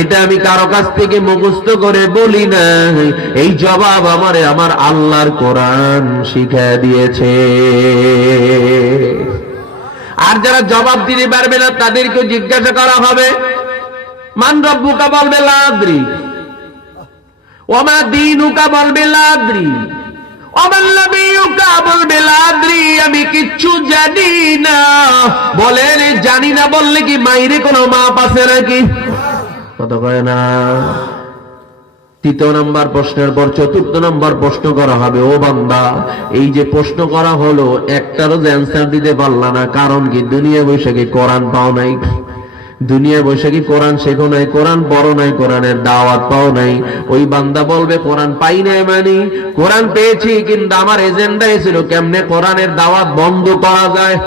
এটা আমি কারো কাছ থেকে মুখস্থ করে বলি না, এই জবাব আমারে আমার আল্লাহর কোরআন শিখিয়ে দিয়েছে। আর যারা জবাব দিতে পারবে না তাদেরকে জিজ্ঞাসা করা হবে, মান রব্বুকা, বলবে লা আদরি। ওমা দীনুকা, বলবে লা আদরি। ওমান নবিয়ুকা, বলবে লা আদরি, আমি কিচ্ছু জানি না। বলেন জানি না বললে কি মাইরে কোনো মাপ আছে নাকি? কথা কয় না। তৃতীয় নাম্বার প্রশ্নের পর চতুর্থ নাম্বার প্রশ্ন করা হবে, ও বান্দা, এই যে প্রশ্ন করা হলো একটারও যে অ্যান্সার দিতে পারলা না, কারণ কি? দুনিয়া বসে কি কোরআন পাও নাই? দুনিয়া বসে কি কোরআন শেখো নাই, কোরআন পড়ো নাই, কোরআনের দাওয়াত পাও নাই? ওই বান্দা বলবে, কোরআন পাই নাই মানে কোরআন পেয়েছি, কিন্তু আমার এজেন্ডাই ছিল কেমনে কোরআনের দাওয়াত বন্ধ করা যায়।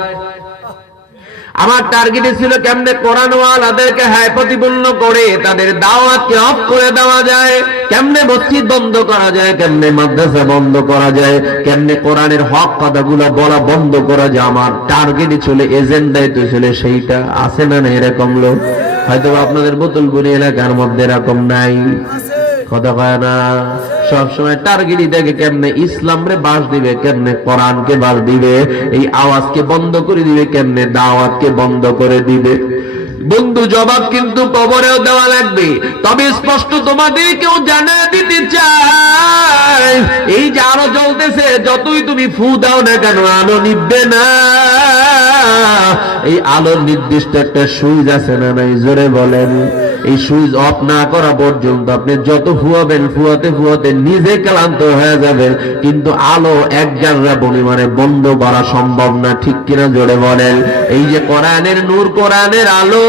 আমার টার্গেট ছিল কেমনে কোরআনওয়ালাদেরকে হায় প্রতিপন্ন করে তাদের দাওয়াতকে অফ করে দেওয়া যায়, কেমনে মসজিদ বন্ধ করা যায়, কেমনে মাদ্রাসা বন্ধ করা যায়, কেমনে কোরআনের হক কথাগুলো বলা বন্ধ করা যায়। আমার টার্গেটই ছিল, এজেন্ডাই তো ছিল সেইটা। আছে না না এরকম লোক? হয়তো আপনাদের বোতলপুরি এলাকার মধ্যে এরকম নাই, কথা কয় না। সবসময় টার্গেটই দেখে কেমনে ইসলামরে বাস দিবে, কেমনে কোরআনকে বাস দিবে, এই আওয়াজকে বন্ধ করে দিবে, কেমনে দাওয়াতকে বন্ধ করে দিবে। বন্ধু জবাব কিন্তু কবরেও দেওয়া লাগবে। তবে স্পষ্ট তোমাদেরকেও জানিয়ে দিতে চাই, এই যে আলো জ্বলতেছে, যতই তুমি ফু দাও না কেন আলো নিভবে না। এই আলোর নির্দিষ্ট একটা সুইচ আছে না নাই? জোরে বলেন। এই সুইচ অফ না করা পর্যন্ত আপনি যত ফুয়াবেন, ফুয়াতে ফুয়াতে নিজে ক্লান্ত হয়ে যাবেন, কিন্তু আলো এক জাররা পরিমাণে বন্ধ করা সম্ভব না। ঠিক কিনা? জোরে বলেন। এই যে কোরআনের নূর, কোরআনের আলো,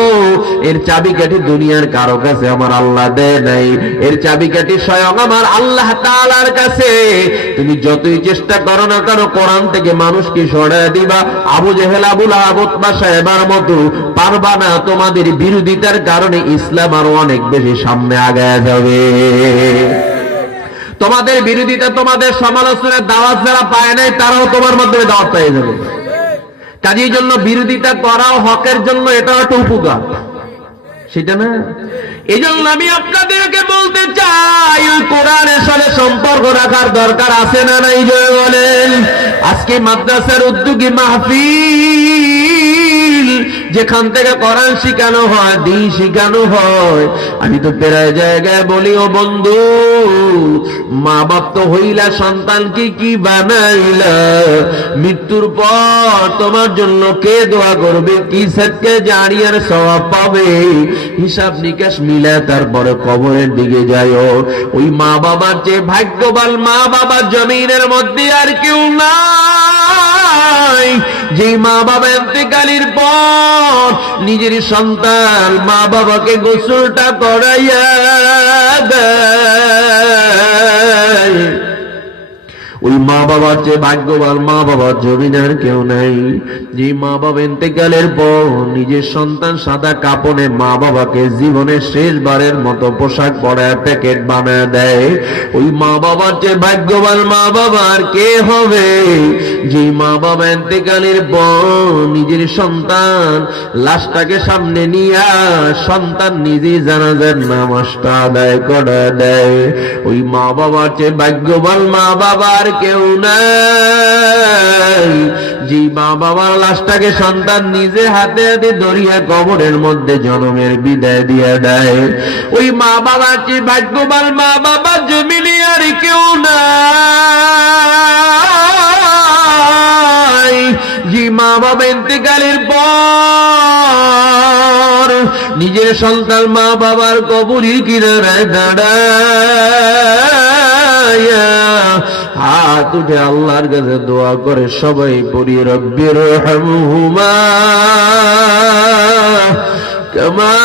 এর চাবিকাঠি দুনিয়ার কারো কাছে আমার আল্লাহ দেয় নাই, এর চাবিকাঠি স্বয়ং আমার আল্লাহ তাআলার কাছে। তুমি যতই চেষ্টা করো না কেন কোরআন থেকে মানুষকে সরায় দিবা, আবু জেহেল, আবু লাহাব, উতবা সাহেবার মতো পারবা না। তোমাদের বিরোধিতার কারণে ইসলাম আরো অনেক বেশি সামনে আগায় যাবে। তোমাদের বিরোধিতা, তোমাদের সমালোচনার দাওয়াত যারা পায় নাই, তারাও তোমার মাধ্যমে দাওয়াত পেয়ে যাবে। কাজেই জন্য বিরোধিতা করাও হকের জন্য, এটা একটা উপকার, সেটা না? এই জন্য আমি আপনাদেরকে বলতে চাই, কোরআনের সাথে সম্পর্ক রাখার দরকার আছে না নাই? জয় বলেন। আজকে মাদ্রাসার উদ্যোগী মাহফিল, যেখান থেকে কোরআন শিখানো হয়, দ্বীন শিখানো হয়, আমি তো প্রায় জায়গায় বলি, ও বন্ধু, মা বাপ তো হইলা, সন্তানকে কি বানাইলা? মৃত্যুর পর তোমার জন্য কে দোয়া করবে, কি সত্যে জারিয়ার সওয়াব পাবে? হিসাব নিকাশ মিলা তারপরে কবরের দিকে যায়। ওই মা বাবার যে ভাগ্যবান মা বাবা জমিনের মধ্যে আর কেউ নাই, যে মা বাবা ইন্তেকালের পর নিজের সন্তান মা বাবাকে গোসলটা করাইয়া দেয়। ওই মা বাবার যে ভাগ্যবান মা বাবার জমিনের কেউ নাই, যে মা বাবা ইন্তেকালের পর নিজের সন্তান সাদা কাপড়ে মা বাবাকে জীবনের শেষবারের মতো পোশাক পরায় প্যাকেট বানায় দেয়। ওই মা বাবার যে ভাগ্যবান মা বাবার কে হবে, যে মা বাবা ইন্তেকালের পর নিজের সন্তান লাশটাকে সামনে নিয়ে সন্তান নিজে জানাজার নামাজটা আদায় করে দেয়। ওই মা বাবার যে ভাগ্যবান মা বাবার কেউ নাই। যে মা বাবার লাশটাকে সন্তান নিজে হাতে হাতে ধরিয়া কবরের মধ্যে জনমের বিদায় দিয়া দেয়, ওই মা বাবার যে ভাগ্যবান মা বাবা জমিনে আর কেউ নাই। যে মা বাবা ইন্তেকালের পর নিজের সন্তান মা বাবার কবরের কিনারায় দাঁড়ায়া হাত উঠে আল্লাহর কাছে দোয়া করে, সবাই পড়ি রব্বির রহমহুমা কামা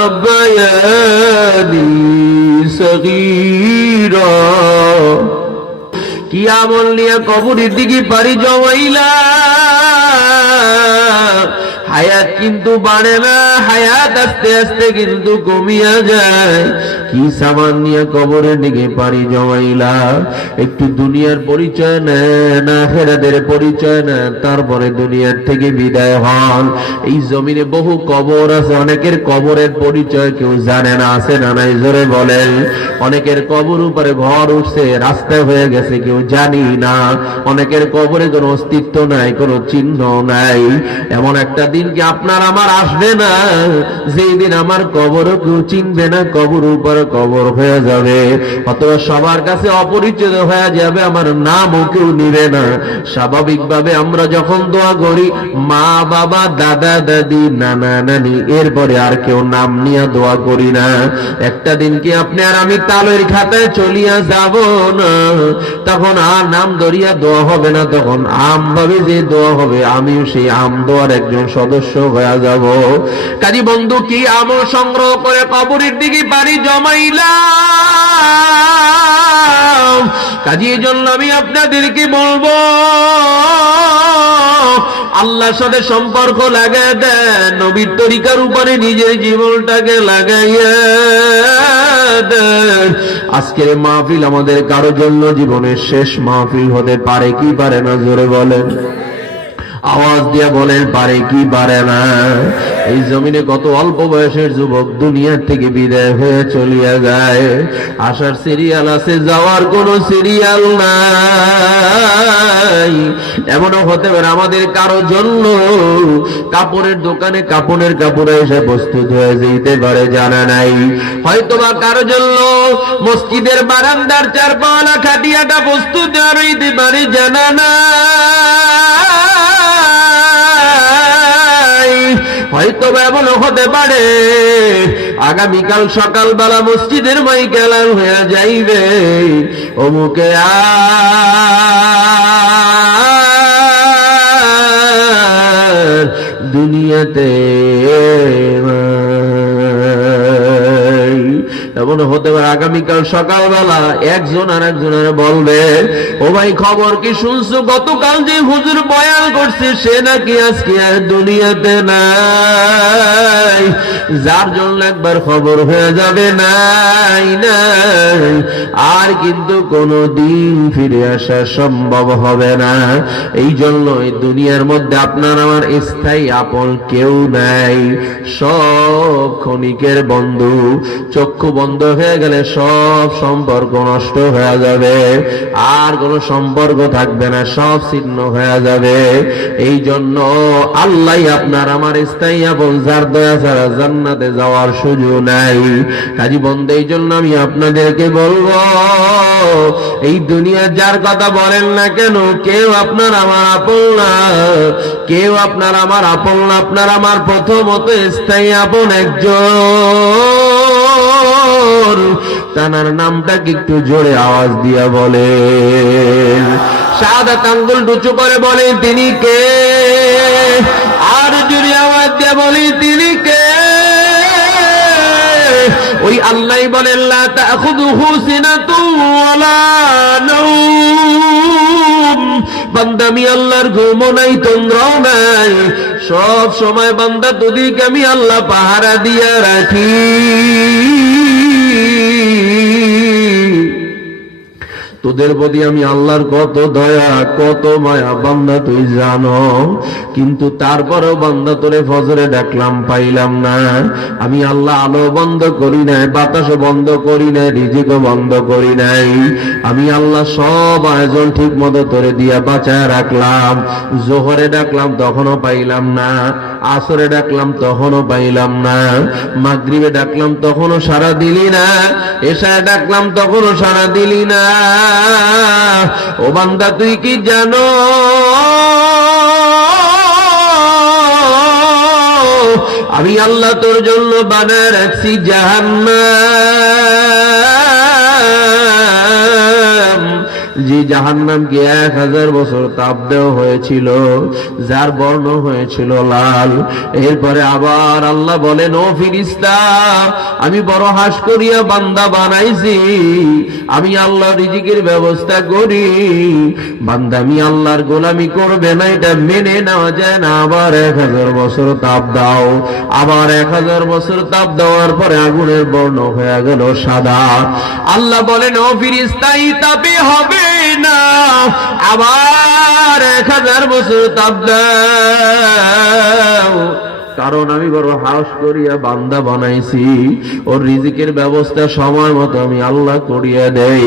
রব্বায়ানি সগীরা। কি আমল নিয়ে কবরের দিকে পাড়ি জমাইলা, হায়াত কিন্তু বাড়ে না, হায়াত আস্তে আস্তে কিন্তু কমিয়া যায়। কি সামান নিয়ে কবরের দিকে পাড়ি জমাইলা, একটু দুনিয়ার পরিচয় নেন, আখিরাতের পরিচয় নেন, তারপরে দুনিয়ার থেকে বিদায় হন। এই জমিনে বহু কবর আছে, অনেকের কবরের পরিচয় কেউ জানে না, আছে না নাই জোরে বলেন? অনেকের কবর উপরে ঘর উঠছে, রাস্তায় হয়ে গেছে, কেউ জানি না। অনেকের কবরে কোনো অস্তিত্ব নাই, কোনো চিহ্ন নাই। এমন একটা দিন কি আপনার আমার আসবে না, যেই দিন আমার কবরও কেউ চিনবে না, কবর উপরে কবর হয়ে যাবে, অথবা সবার কাছে অপরিচিত হয়ে যাবে, আমার নামও কেউ নিবে না। স্বাভাবিকভাবে আমরা যখন দোয়া করি মা বাবা দাদা দাদি নানা নানি, এরপরে আর কেউ নাম নিয়ে দোয়া করি না। একটা দিন কি আপনি আর আমি তালের খাতায় চলিয়া যাব না, তখন আর নাম ধরিয়া দোয়া হবে না, তখন আম ভাবে যে দোয়া হবে, আমিও সেই আম দোয়ার একজন সদস্য হয়ে যাব। কাজী বন্ধু, কি আমল সংগ্রহ করে কবরের দিকে পাড়ি জমাইলাম। কাজী এই জন্য আমি আপনাদেরকে বলবো, আল্লাহর সাথে সম্পর্ক লাগাই দেন, নবীর তরিকার উপরে নিজের জীবনটাকে লাগাইয়া দেন। আজকের মাহফিল আমাদের কারো জন্য জীবনের শেষ মাহফিল হতে পারে কি পারে না, জোরে বলেন, আওয়াজ দিয়ে বলেন, পারে কি পারে না? এই জমিনে কত অল্প বয়সের যুবক দুনিয়া থেকে বিদায় হয়ে চলিয়া যায়। আসার সিরিয়াল আছে, যাওয়ার কোন সিরিয়াল নাই। এমনও হতে পারে আমাদের কারো জন্য কাপড়ের দোকানে কাপড়ের কাপড় এসে প্রস্তুত হয়ে যেতে পারে, জানা নাই। হয়তোবা কারো জন্য মসজিদের বারান্দার চারপালা খাটিয়াটা প্রস্তুত হইতে পারে, জানা নাই। হয়তো এমন হতে পারে আগামীকাল সকালবেলা মসজিদের মাইক এলান হয়ে যাইবে, অমুকে দুনিয়াতে এমন হতে পারে আগামীকাল সকালবেলা একজন আর একজনের বলবে, ও ভাই খবর কি শুনছো, গতকাল যে হুজুর বয়ান করছে সে নাকি আজকে আর দুনিয়াতে নাই। যার জন্য একবার খবর হয়ে যাবে নাই নাই, আর কিন্তু কোনো দিন ফিরে আসা সম্ভব হবে না। এই জন্য এই দুনিয়ার মধ্যে আপনার আমার স্থায়ী আপন কেউ নাই, সব ক্ষণিকের বন্ধু। চক্ষু বন্ধ হয়ে গেলে সব সম্পর্ক নষ্ট হয়ে যাবে, আর কোনো সম্পর্ক থাকবে না, সব ছিন্ন হয়ে যাবে। এই জন্য আল্লাহ আপনার আমার স্থায়ী আপন, যার দয়া ছাড়া জান্নাতে যাওয়ার সুযোগ নাই। কাজী বন্ধু, এই জন্য আমি আপনাদেরকে বলবো, এই দুনিয়ার যার কথা বলেন না কেন, কেউ আপনার আমার আপন না, কেউ আপনার আমার আপন না। আপনার আমার প্রথমত স্থায়ী আপন একজন, তার নামটাকে একটু জোরে আওয়াজ দিয়া বলেন, শাহাদাত আঙ্গুল উঁচু করে বলেন তিনি কে, আর জোরে আওয়াজ দিয়া বলি তিনি কে। ওই আল্লাহ বলেন, লা তাখুযুহু সিনাতুন ওয়ালা নাওম। বান্দা, আমি আল্লাহর ঘুমও নাই, তন্দ্রাও নাই, সব সময় বান্দা তোদিকে আমি আল্লাহ পাহারা দিয়া রাখি। তোদের প্রতি আমি আল্লাহর কত দয়া কত মায়া বান্দা তুই জানো, কিন্তু তারপরেও বান্দা তোরে ফজরে ডাকলাম পাইলাম না। আমি আল্লাহ আলো বন্ধ করি নাই, বাতাসও বন্ধ করি নাই, রিজিকও বন্ধ করি নাই। আমি আল্লাহ সব আয়োজন ঠিক মতো তোরে দিয়া বাঁচায় রাখলাম। জোহরে ডাকলাম তখনও পাইলাম না, আসরে ডাকলাম তখনও পাইলাম না, মাগরিবে ডাকলাম তখনও সাড়া দিলি না, এশায় ডাকলাম তখনও সাড়া দিলি না। ও বান্দা তুই কি জানো আমি আল্লাহ তোর জন্য বানায় রাখছি জাহান্নাম, যে জাহান্নামকে 1000 বছর তাপ দেওয়া হয়েছিল, যার বর্ণ হয়েছিল লাল। এরপরে আবার আল্লাহ বলেন, ও ফিরিস্তা আমি বড় হাস করিয়া বান্দা বানাইছি, আমি আল্লাহ রিজিকের ব্যবস্থা করি, বান্দা আমি আল্লাহর গোলামি করবে না এটা মেনে নেওয়া যায় না। আবার 1000 বছর তাপ দাও, আবার 1000 বছর তাপ দেওয়ার পরে আগুনের বর্ণ হয়ে গেল সাদা। আল্লাহ বলেন, ও ফিরিস্তা এই তাপে হবে না, আবার 1000 বছর তাপ দাও, কারণ আমি বড় হাস করিয়া বান্দা বানাইছি, ওর রিজিকের ব্যবস্থা সময় মতো আমি আল্লাহ করিয়া দেই।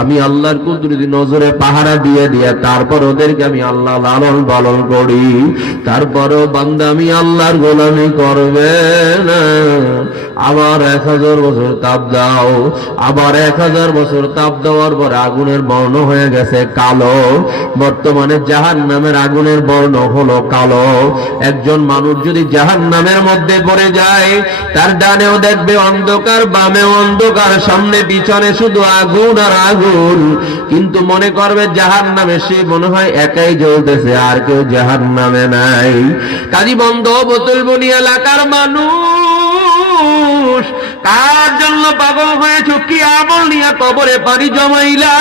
আমি আল্লাহর কুদরতি নজরে পাহারা দিয়ে দিয়া তারপর ওদেরকে আমি আল্লাহ লালন পালন করি। তারপরও বান্দা আমি আল্লাহর গোলামি করবে না, আবার 1000 বছর তাপ দাও, আবার 1000 বছর তাপ দেওয়ার পরে আগুনের বর্ণ হয়ে গেছে কালো। বর্তমানে জাহান্নামের আগুনের বর্ণ হলো কালো। একজন মানুষ যদি জাহান্নামের মধ্যে পড়ে যায়, তার ডানেও দেখবে অন্ধকার, বামেও অন্ধকার, সামনে পিছনে শুধু আগুন আর আগুন, কিন্তু মনে করবে জাহান্নামে সে মনে হয় একাই জ্বলতেছে, আর কেউ জাহান্নামে নাই। কাজী বন্ধ বোতলবনি এলাকার মানুষ, কার জন্য পাগল হয়েছ, কি আমল নিয়ে কবরে পানি জমাইলা?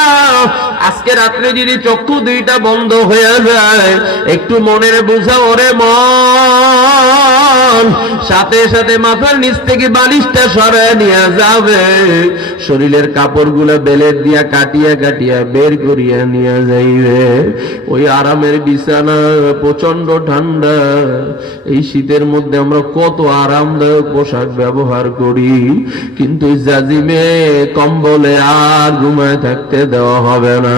আজকে রাত্রে যদি চক্ষু দুইটা বন্ধ হয়ে যায়, একটু মনের বুঝাও ওরে মন, সাথে সাথে মাথার নিচ থেকে বালিশটা সরায় নিয়ে যাবে, শরীরের কাপড়গুলো বেলেট দিয়া কাটিয়া কাটিয়া বের করিয়া নিয়ে যাইবে। ওই আরামের বিছানা, প্রচন্ড ঠান্ডা, এই শীতের মধ্যে আমরা কত আরামদায়ক পোশাক ব্যবহার করি, কিন্তু জাজিমে কম্বলে আর ঘুমায় থাকতে দেওয়া হবে না।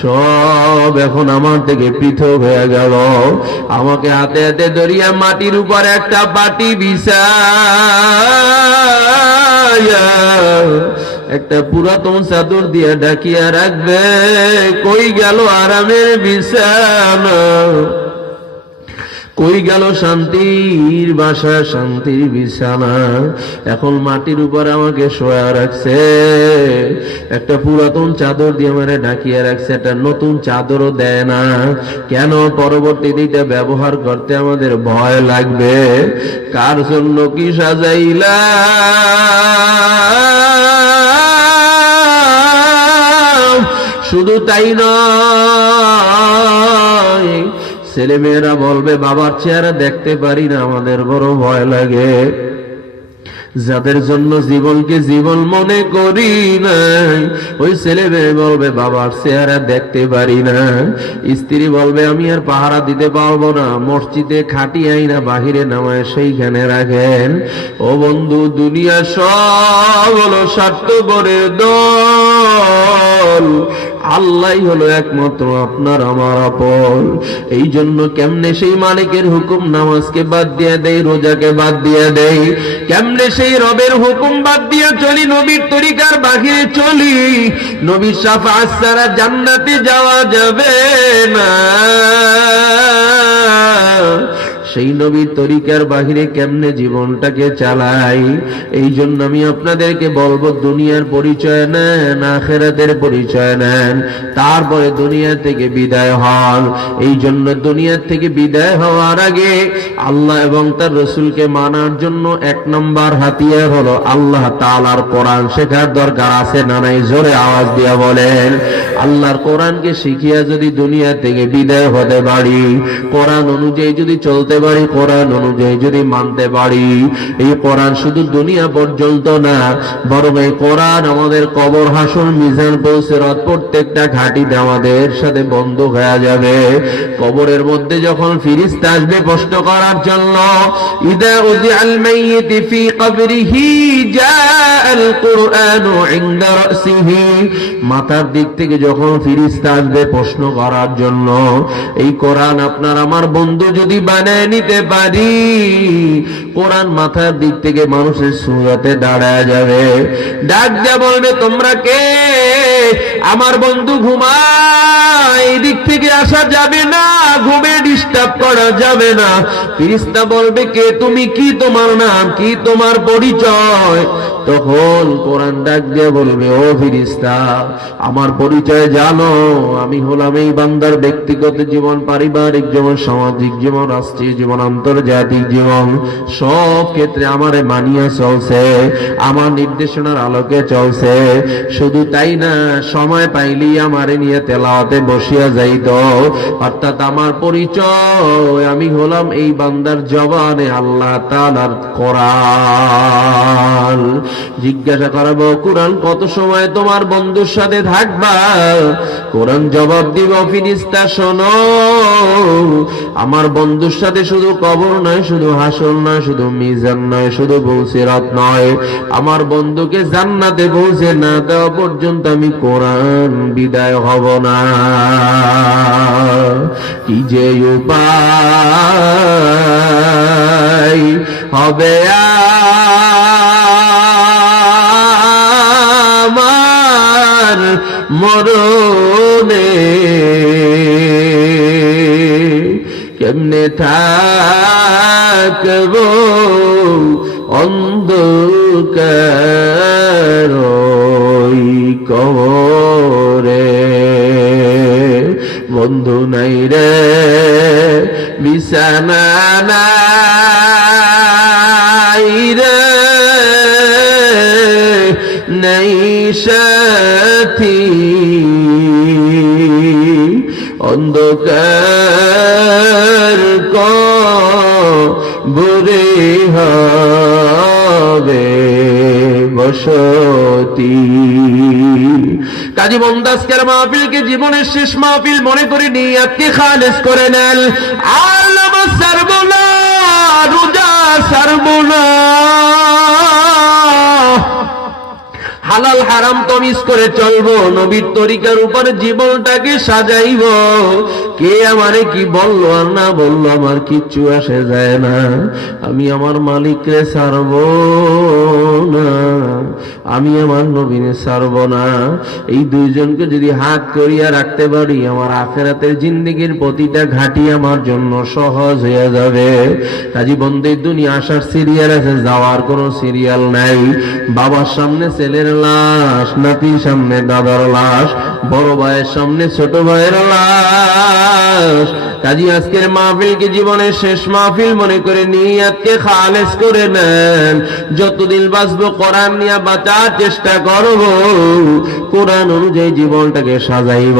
সব এখন আমার থেকে পৃথক হয়ে গেল। আমাকে হাতে হাতে ধরিয়া মাটির উপর একটা পাটি বিছায়া একটা পুরাতন চাদর দিয়ে ঢাকিয়া রাখবে। কই গেল আরামের বিছানা, কই গেল শান্তির বাসা, শান্তির বিছানা? এখন মাটির উপর আমাকে শোয়া রাখছে, একটা পুরাতন চাদর দিয়ে মানে ঢাকিয়ে রাখছে, একটা নতুন চাদরও দেয় না। কেন? পরবর্তীতে এটা ব্যবহার করতে আমাদের ভয় লাগবে। কার জন্য কি সাজাইলা? শুধু তাই নয়, ছেলে মেয়েরা বলবে বাবার চেহারা দেখতে পারি না, আমাদের বড় ভয় লাগে। যাদের জন্য জীবনকে জীবন মনে করি নাই, ওই ছেলে মেয়ে বলবে বাবার চেহারা দেখতে পারি না। স্ত্রী বলবে আমি আর পাহারা দিতে পারবো না, মসজিদে খাটিয়াই না বাহিরে নামায় সেইখানে রাখেন। ও বন্ধু, দুনিয়া সব হলো স্বার্থপরের দল, আল্লাহ হলো একমাত্র আপনার আমার আপন। এই জন্য কেমনে সেই মালিকের হুকুম নামাজকে বাদ দিয়ে দেয়, রোজাকে বাদ দিয়ে দেয়, কেমনে সেই রবের হুকুম বাদ দিয়ে চলি, নবীর তরিকার বাহিরে চলি, নবীর শাফাআত ছাড়া জান্নাতে যাওয়া যাবে না। সেই নবীর তরিকার বাহিরে কেমনে জীবনটাকে চালাই? এই জন্য আমি আপনাদেরকে বলবো, দুনিয়ার পরিচয় নেন, আখিরাতের পরিচয় নেন, তারপরে দুনিয়া থেকে বিদায় হন। এই জন্য দুনিয়া থেকে বিদায় হওয়ার আগে আল্লাহ এবং তার রসুলকে মানার জন্য 1 নম্বর হাতিয়ার হলো আল্লাহ তাআলার কোরআন শেখার দরকার আছে না নাই? জোরে আওয়াজ দিয়া বলেন। আল্লাহর কোরআনকে শিখিয়া যদি দুনিয়া থেকে বিদায় হতে পারি, কোরআন অনুযায়ী যদি চলতে পারি, কোরআন অনুযায়ী যদি মানতে পারি, এই কোরআন শুধু দুনিয়া পর্যন্ত না, বরং এই কোরআন আমাদের কবর, হাসর, মিজান, সিরাত প্রত্যেকটা ঘাটিতে আমাদের সাথে বন্ধু হয়ে যাবে। কবরের মধ্যে যখন ফেরেশতা আসবে প্রশ্ন করার জন্য, ইদা উযিআল মাইয়িত ফি কবরিহি জাআল কুরআনু ইনদা রাসিহি, মাথার দিক থেকে যখন ফেরেশতা আসবে প্রশ্ন করার জন্য, এই কোরআন আপনার আমার বন্ধু যদি বানায় নিতে পারি, কোরআন মাথার দিক থেকে মানুষের সুরাতে দাঁড়ায় যাবে। ডাক দিয়ে বলবে, তোমরা কে? আমার বন্ধু ঘুমায়, এই দিক থেকে আসা যাবে না, ঘুমে ডিস্টার্ব করা যাবে না। ফেরেশতা বলবে, কে তুমি? কি তোমার নাম? কি তোমার পরিচয়? তখন কোরআন ডাক দিয়ে বলবে, ও ফেরেশতা, আমার পরিচয় জানো? আমি হলাম এই বান্দার ব্যক্তিগত জীবন, পারিবারিক জীবন, সামাজিক জীবন, রাষ্ট্রীয় জীবন, আন্তর্জাতিক জীবন, সব ক্ষেত্রে আমারে মানিয়া চলছে, আমার নির্দেশনার আলোকে চলছে। শুধু তাই না, সময় পাইলেই আমারে নিয়ে তেলাওয়াতে বসিয়া যাইত। অর্থাৎ আমার পরিচয়, আমি হলাম এই বান্দার জবানে আল্লাহ তাআলার কোরআন। জিজ্ঞাসা করবো, কোরআন কত সময় তোমার বন্ধুর সাথে থাকবা? কোরআন জবাব দিব, ফেরেশতা শোনো, আমার বন্ধুর সাথে শুধু কবর নয়, শুধু হাসর নয়, শুধু মিজান নয়, শুধু সিরাত নয়, আমার বন্ধুকে জান্নাতে পৌঁছে না দেওয়া পর্যন্ত আমি কোরআন বিদায় হব না। কি যে উপায় হবে আমার মরণে, কেমনে থাকবো অন্ধকার কবরে, বন্ধু নাই রে বিছানা নাই রে, নাই সাথী, অন্ধকার কবরে হবে বসতি। কাজী বন্দাজকের মাহফিলকে জীবনের শেষ মাহফিল মনে করে নিয়াতকে খালেস করে নেন। আর নামাজ ছাড়বো না, রোজা ছাড়বো না, হালাল হারাম তমিজ করে চলবো, নবীর তরিকার উপরে জীবনটাকে সাজাইব। কে আমারে কি বললো আর না বললো আমার কিচ্ছু আসে যায় না, আমি আমার মালিকরে ছাড়বো না, আমি আমার নবীরে ছাড়বো না। এই দুইজনকে যদি হাত করিয়া রাখতে পারি, আমার আখিরাতের জিন্দেগির প্রতিটা ঘাটি আমার জন্য সহজ হয়ে যাবে। কাজী বন্দের দুনিয়া আসার সিরিয়াল আছে, যাওয়ার কোনো সিরিয়াল নাই। বাবার সামনে ছেলের লাশ, নাতির সামনে দাদার লাশ, বড় ভাইয়ের সামনে ছোট ভাইয়ের লাশ। কাজী আজকের মাহফিলকে জীবনের শেষ মাহফিল মনে করে নিয়াতকে খালেস করে নেন। যতদিন বাঁচবো কোরআন নিয়ে বাঁচার চেষ্টা করব, কোরআন অনুযায়ী জীবনটাকে সাজাইব।